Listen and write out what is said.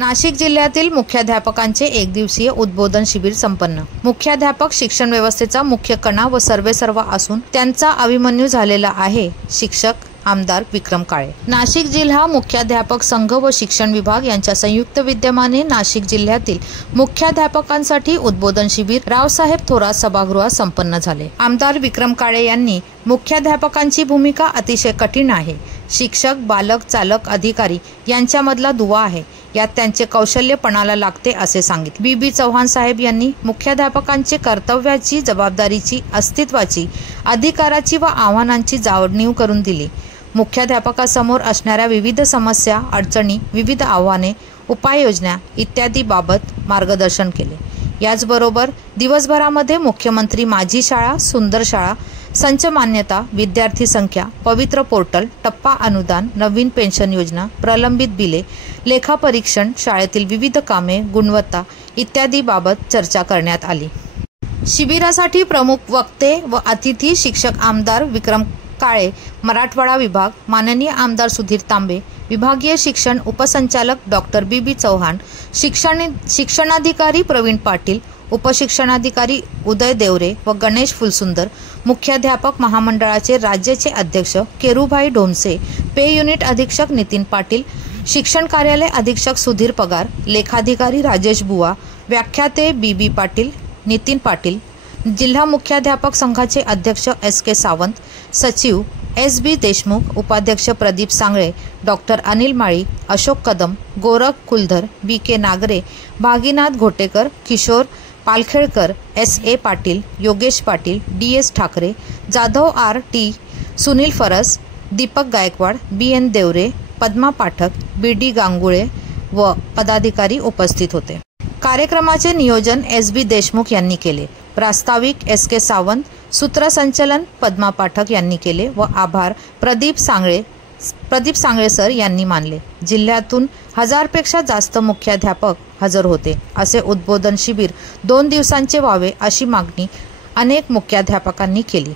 नाशिक जिल्ह्यातील मुख्याध्यापकांचे एक दिवसीय उद्बोधन शिबिर संपन्न। मुख्याध्यापक शिक्षण व्यवस्थेचा मुख्य कणा व सर्वेसर्वा असून त्यांचा अभिमन्यू झालेला आहे शिक्षक आमदार विक्रम काळे। नाशिक जिल्हा मुख्याध्यापक संघ व शिक्षण विभाग यांच्या संयुक्त विद्यमाने नाशिक जिल्ह्यातील मुख्याध्यापकांसाठी उद्बोधन शिबिर रावसाहेब थोरात सभागृहात संपन्न झाले। आमदार विक्रम काळे यांनी मुख्याध्यापकांची भूमिका अतिशय कठीण आहे। शिक्षक, बालक, चालक, अधिकारी यांच्यामधला दुवा आहे। यात त्यांचे कौशल्य पणाला लागते असे सांगितले। बी चव्हाण साहेब यांनी मुख्याध्यापकांचे कर्तव्याची, जबाबदारीची, अस्तित्वाची, अधिकाराची व आव्हानांची जाणीव करून दिली। मुख्याध्यापकासमोर असणाऱ्या विविध समस्या, अडचणी, विविध आव्हाने, उपाययोजना इत्यादी बाबत मार्गदर्शन केले। याचबरोबर दिवसभरामध्ये मुख्यमंत्री माझी शाळा, सुंदर शाळा, संच मान्यता, विद्यार्थी संख्या, पवित्र पोर्टल, टप्पा अनुदान, नवीन पेन्शन योजना, प्रलंबित बिले, लेखापरीक्षण, शाळेतील विविध कामे, गुणवत्ता इत्यादी बाबत चर्चा करण्यात आली। शिबिरासाठी प्रमुख वक्ते व अतिथी शिक्षक आमदार विक्रम काळे, मराठवाडा विभाग माननीय आमदार सुधीर तांबे, विभागीय शिक्षण उपसंचालक डॉक्टर बी चव्हाण, शिक्षणाधिकारी प्रवीण पाटील, उपशिक्षणाधिकारी उदय देवरे व गणेश फुलसुंदर, मुख्याध्यापक महामंडळाचे राज्याचे अध्यक्ष केरुभाई ढोमसे, पे युनिट अधीक्षक नितीन पाटील, शिक्षण कार्यालय अधीक्षक सुधीर पगार, लेखाधिकारी राजेश बुवा, व्याख्याते बी पाटील, नितीन पाटील, जिल्हा मुख्याध्यापक संघाचे अध्यक्ष SK सावंत, सचिव SB देशमुख, उपाध्यक्ष Pradeep Sangle, doctor Anil Mali, Ashok Kadam, Gorakh Kuldhar, BK Nagare, Bhaginath Ghotekar, Kishor Palkhedkar, SA Patil, Yogesh Patil, DS Thackeray, Jadhav RT, Sunil Faras, Deepak Gaikwad, BN Deore, Padma Pathak, BD गांगुळे व पदाधिकारी उपस्थित होते। कार्यक्रमाचे नियोजन SB देशमुख यांनी केले। प्रास्ताविक SK सावंत, सूत्रसंचलन पद्मा पाठक यांनी केले व आभार प्रदीप सांगळे सर यांनी मानले। जिल्ह्यातून 1000 पेक्षा जास्त मुख्याध्यापक हजर होते। असे उद्बोधन शिबिर 2 दिवसांचे व्हावे अशी मागणी अनेक मुख्याध्यापकांनी केली।